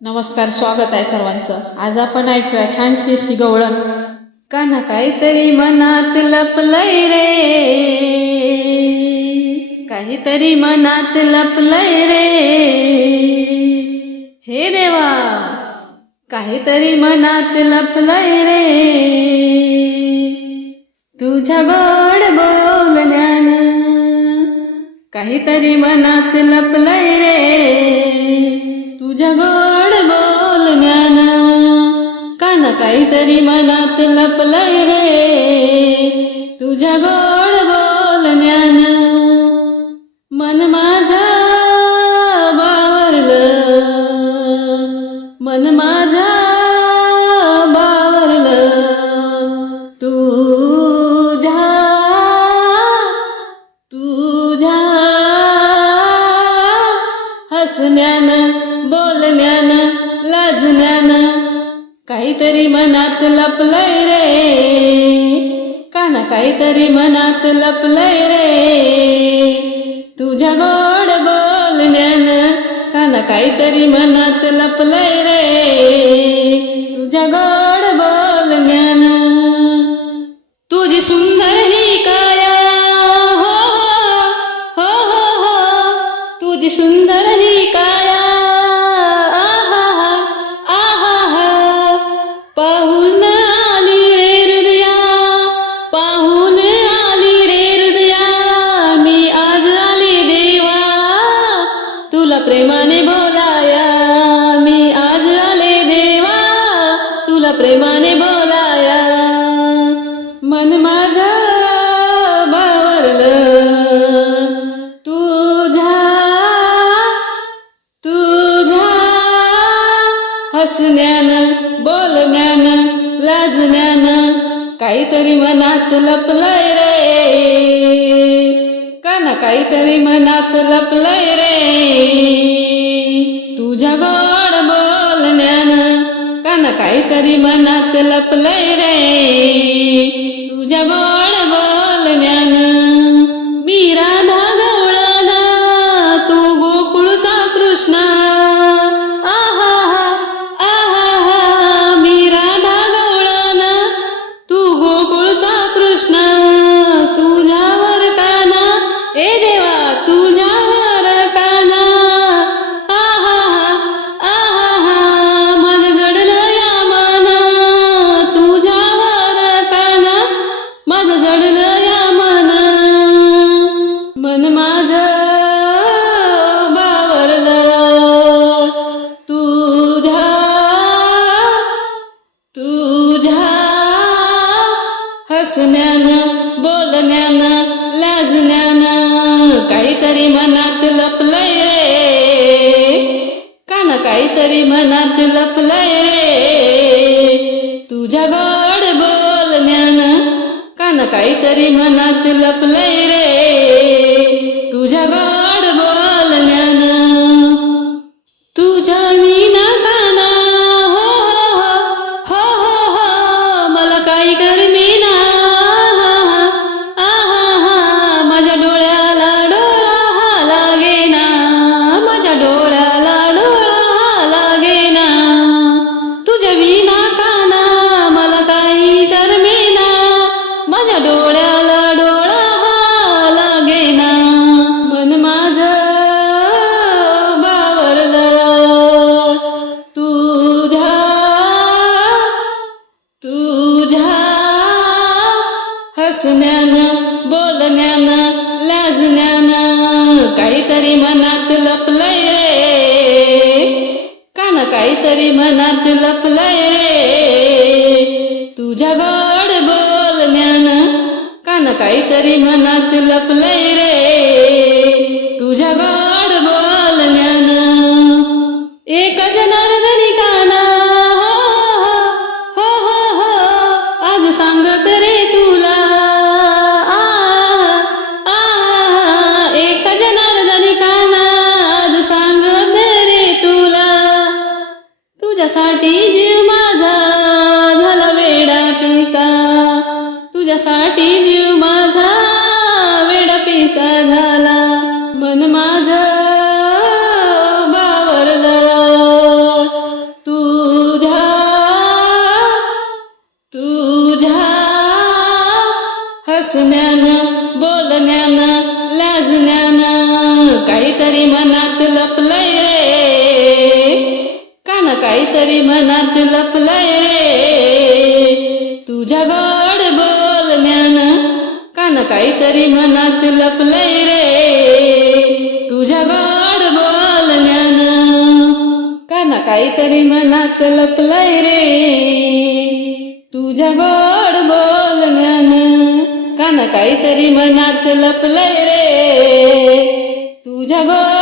नमस्कार स्वागत आहे सर्वांचं. आज आपण ऐकूया छानशी अशी गवळण. का ना काहीतरी मनात लपलय रे. काहीतरी मनात लपलय रे. हे देवा काहीतरी मनात लपलय रे. तुझ्या गोड बोलण्यान काहीतरी मनात लपलय रे. तुझ्या गोड काहीतरी मनात लपलय रे. तुझ्या गोड बोलण्यानं मन माझं बावरलं. मन माझं बावरलं. तुझ्या तुझ्या हसण्यानं बोलण्यानं लाजण्यानं काहीतरी मनात लपलय रे. का ना काहीतरी मनात लपलय रे. तुझ्या गोड बोलण्यान का ना काहीतरी मनात लपलय रे. तुझ्या गोड बोलण्यान तुझी सुंदर प्रेमाने बोलाया मी आज आले देवा. तुला प्रेमाने बोलाया. मन माझ बावरलं. तुझ्या तुझ्या हसण्यानं बोलण्यानं लाजण्यानं काहीतरी मनात लपलंय रे. का ना काहीतरी मनात लपलय रे. तुझ्या गोड बोलण्यान का ना काहीतरी मनात लपलय रे. तुझ्या गोड हसण्यानं बोलण्यानं लाजण्यानं काहीतरी मनात लपलय रे. का ना काहीतरी मनात लपलय रे. तुझ्या गोड बोलण्यानं का ना काहीतरी मनात लपलय रे. हसण्यानं बोलण्यानं लाजण्यानं काहीतरी मनात लपलंय रे. का ना काहीतरी मनात लपलंय रे. तुझ्या गोड बोलण्यानं का ना काहीतरी मनात लपलंय रे. साठी जीव माझा वेडपिसा झाला. मन माझ बावरलं. तुझ्या तुझ्या हसण्यानं बोलण्यानं लाजण्यानं काहीतरी मनात लपलंय रे. का ना काहीतरी मनात लपलंय रे? लपलंय रे. तुझ्या गोड बोलण्यानं का ना काहीतरी मनात लपलंय रे. तुझ्या गोड बोलण्यानं का ना काहीतरी मनात लपलंय रे. तुझ्या गोड